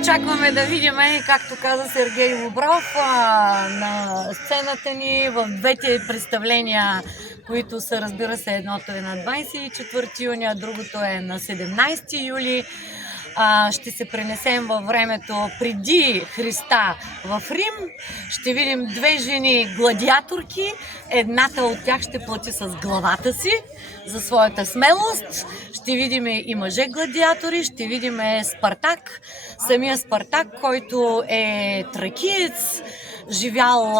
Очакваме да видим, както каза Сергей Бобров, на сцената ни в двете представления, които са, разбира се, едното е на 24 юни, а другото е на 17 юли. Ще се пренесем във времето преди Христа в Рим. Ще видим две жени гладиаторки. Едната от тях ще плати с главата си за своята смелост. Ще видим и мъже гладиатори, ще видим Спартак. Самия Спартак, който е тракиец, живял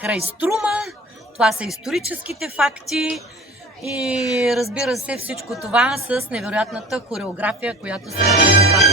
край Струма. Това са историческите факти. И разбира се, всичко това с невероятната хореография, която се направи.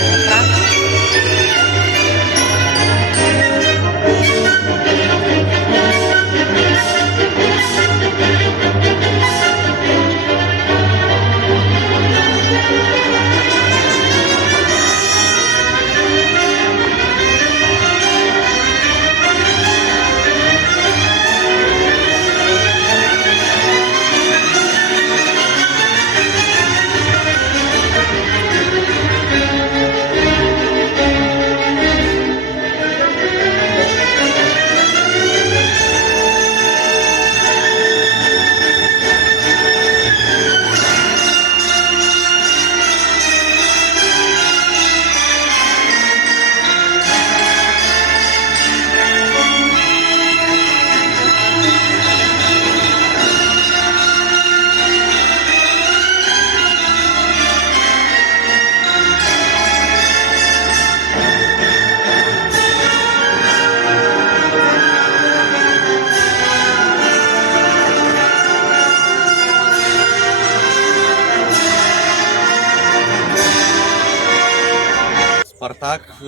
Спартак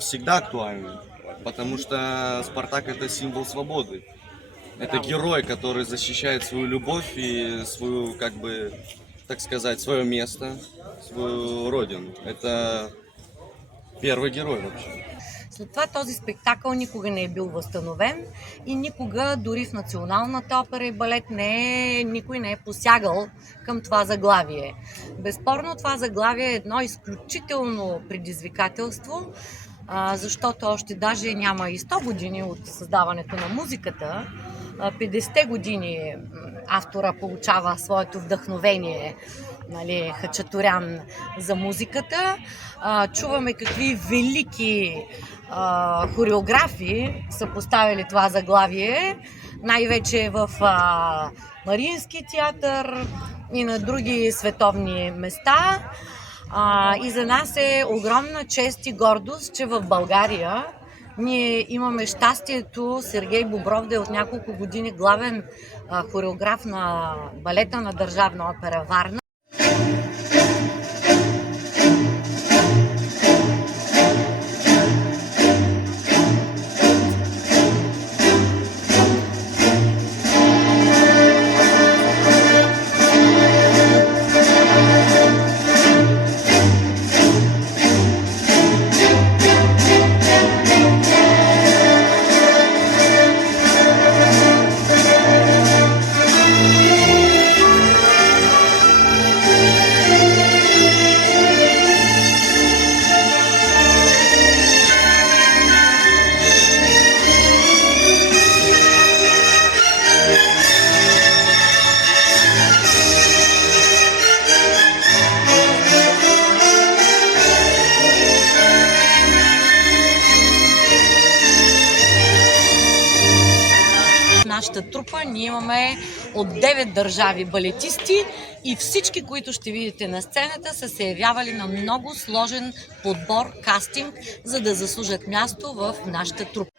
всегда актуален, потому что Спартак — это символ свободы. Это герой, который защищает свою любовь и свою, как бы, так сказать, свое место, свою родину. Это первый герой вообще. След това този спектакъл никога не е бил възстановен и никога, дори в Националната опера и балет, никой не е посягал към това заглавие. Безспорно това заглавие е едно изключително предизвикателство, защото още даже няма и 100 години от създаването на музиката. 50-те години автора получава своето вдъхновение, Хачатурян, за музиката. Чуваме какви велики хореографи са поставили това заглавие, най-вече в Мариински театър и на други световни места. И за нас е огромна чест и гордост, че в България ние имаме щастието Сергей Бобров да е от няколко години главен хореограф на балета на Държавна опера Варна. Нашата трупа ние имаме от 9 държави балетисти и всички, които ще видите на сцената, са се явявали на много сложен подбор, кастинг, за да заслужат място в нашата трупа.